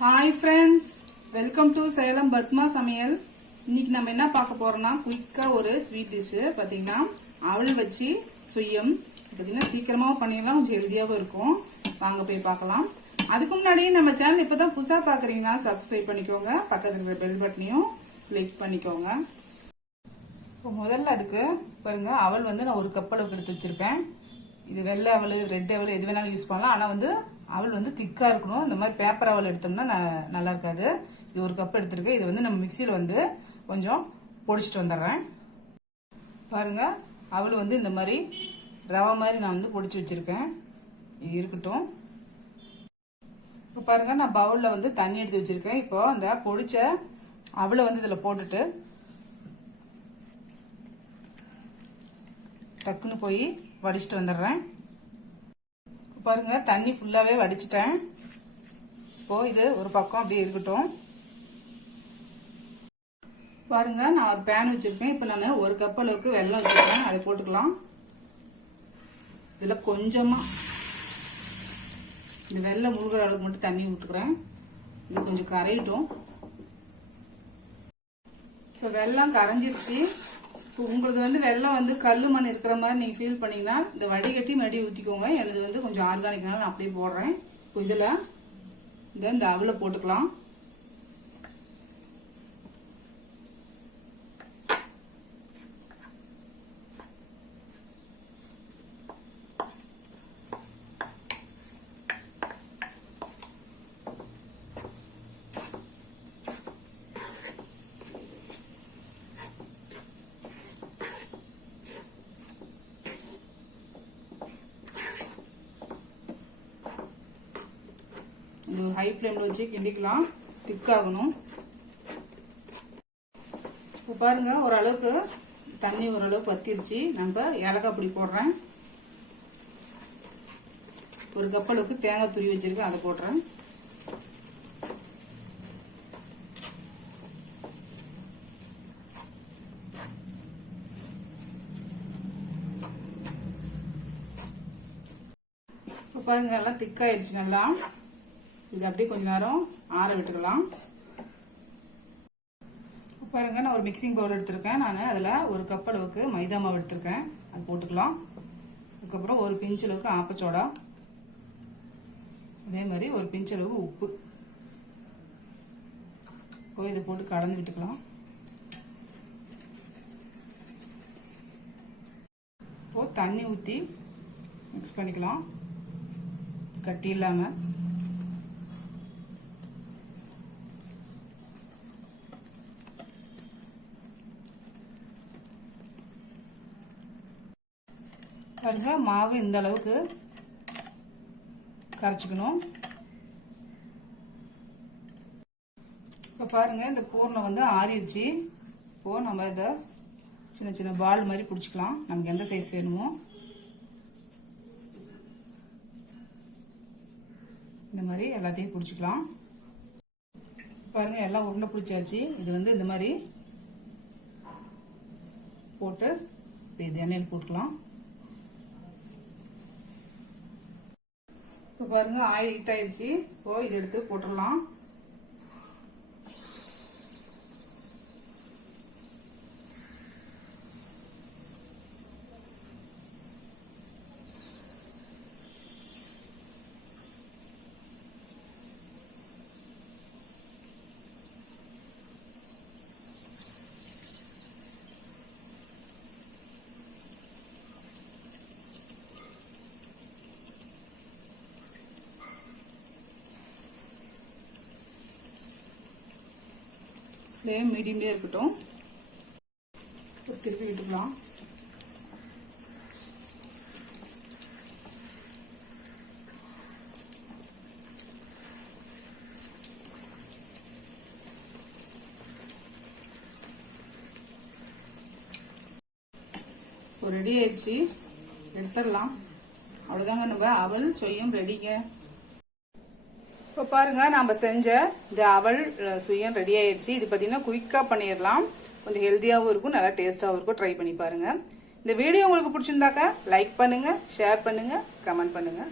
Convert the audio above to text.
Hi friends, welcome to Salem Padma Samayal. இன்னைக்கு நம்ம என்ன பார்க்க போறோம்னா குயிக்கா ஒரு ஸ்வீட் டிஷ் பாத்தீங்கன்னா அவல் வச்சு சுய்யம். பாத்தீங்கன்னா சீக்கிரமா பண்ணிடலாம், கொஞ்சம் ஹெல்தியாவும் இருக்கும். வாங்க போய் பார்க்கலாம். அதுக்கு முன்னாடி நம்ம சேனல் இப்பதான் புதுசா பாக்குறீங்கன்னா சப்ஸ்கிரைப் பண்ணிக்கோங்க, பக்கத்துல இருக்கிற பெல் பட்டனையும் கிளிக் பண்ணிக்கோங்க. இப்போ முதல்ல அதுக்கு பாருங்க அவல் வந்து நான் ஒரு கப் அளவுக்கு எடுத்து வச்சிருக்கேன். இது வெள்ளை அவல், ரெட் அவல் எது வேணாலும் யூஸ் பண்ணலாம். ஆனா வந்து அவல் வந்து திக்கா இருக்கணும். இந்த மாதிரி பேப்பர் அவல் எடுத்தோம்னா நல்லா இருக்காது. இது ஒரு கப் எடுத்திருக்கேன். இது வந்து நம்ம மிக்சியில வந்து கொஞ்சம் பொடிச்சிட்டு வந்துடுறேன். பாருங்க அவல் வந்து இந்த மாதிரி ரவை மாதிரி நான் வந்து பொடிச்சு வச்சிருக்கேன். இது இருக்கட்டும். இப்போ பாருங்க நான் பவுல்ல வந்து தண்ணி எடுத்து வச்சிருக்கேன். இப்போ அந்த பொடிச்ச அவலை வந்து இதுல போட்டுட்டு டக்குன்னு போய் வடிச்சிட்டு வந்துடுறேன். பாருங்க தண்ணி ஃபுல்லாவே வடிச்சிட்டேன். இப்போ இது ஒரு பக்கம் அப்படியே இருக்கட்டும். பாருங்க நான் ஒரு பேன் வச்சிருக்கேன். இப்போ நான் ஒரு கப் அளவுக்கு வெல்லம் வச்சிருக்கேன், அதை போட்டுக்கலாம். இதுல கொஞ்சமா இந்த வெல்லம் முழுகிற அளவுக்கு மட்டும் தண்ணி விட்டுக்கிறேன். இது கொஞ்சம் கரையட்டும். இப்போ வெல்லம் கரைஞ்சிருச்சு. உங்களுக்கு வந்து வெள்ளம் வந்து கல்லு மண் இருக்கிற மாதிரி நீங்க ஃபீல் பண்ணீங்கன்னா இந்த வடிகட்டி மறுபடியும் ஊத்திக்கோங்க. எனது வந்து கொஞ்சம் ஆர்கானிக்னால நான் அப்படியே போடுறேன். இப்போ இதுல இந்த அவலை போட்டுக்கலாம். ஹை ஃப்ளேம்ல வச்சு கிண்டிக்கலாம், திக்காகணும். இப்போ பாருங்க ஓரளவுக்கு தண்ணி ஓரளவுக்கு வத்திருச்சு. நம்ம ஏலக்காய் பொடி போடுறேன். ஒரு கப் அளவுக்கு தேங்காய் துருவி வச்சிருக்கேன், அதை போடுறேன். இப்போ பாருங்க எல்லாம் திக்காயிருச்சு நல்லா. இது அப்படியே கொஞ்ச நேரம் ஆற விட்டுக்கலாம். பாருங்க நான் ஒரு மிக்சிங் பவுல் எடுத்திருக்கேன். நான் அதுல ஒரு கப் அளவுக்கு மைதா மாவு எடுத்திருக்கேன், அது போட்டுக்கலாம். அதுக்கப்புறம் ஒரு பிஞ்ச் அளவுக்கு ஆப்பச்சோடா, அதே மாதிரி ஒரு பிஞ்ச் அளவுக்கு உப்பு இதை போட்டு கலந்து விட்டுக்கலாம். இப்போ தண்ணி ஊற்றி மிக்ஸ் பண்ணிக்கலாம், கட்டி இல்லாம. பாருங்க மாவு இந்த அளவுக்கு கரைச்சிக்கணும். இப்ப பாருங்க இந்த பூர்ணம் வந்து ஆறிடுச்சு. இப்போ நம்ம இதை சின்ன சின்ன பால் மாதிரி பிடிச்சிக்கலாம். நமக்கு எந்த சைஸ் வேணுமோ இந்த மாதிரி எல்லாத்தையும் பிடிச்சிக்கலாம். பாருங்க எல்லாம் உருண்டை பிடிச்சாச்சு. இது வந்து இந்த மாதிரி போட்டு இது எண்ணெயில் போட்டுக்கலாம். இப்போ பாருங்க ஆயில் ஹீட் ஆயிடுச்சு. இப்போ இது எடுத்து போட்டுடலாம். ஃப்ளேம் மீடியம்லேயே இருக்கட்டும். திருப்பி விட்டுக்கலாம். ரெடி ஆயிடுச்சு, எடுத்துடலாம். அவ்வளவுதாங்க, நம்ம அவல் சுய்யம் ரெடிங்க. இப்போ பாருங்க நம்ம செஞ்ச இந்த அவல் சுய்யம் ரெடி ஆயிடுச்சு. இது பார்த்தீங்கன்னா குயிக்காக பண்ணிடலாம், கொஞ்சம் ஹெல்த்தியாகவும் இருக்கும், நல்லா டேஸ்டாகவும் இருக்கும். ட்ரை பண்ணி பாருங்க. இந்த வீடியோ உங்களுக்கு பிடிச்சிருந்தாக்கா லைக் பண்ணுங்க, ஷேர் பண்ணுங்க, கமெண்ட் பண்ணுங்க.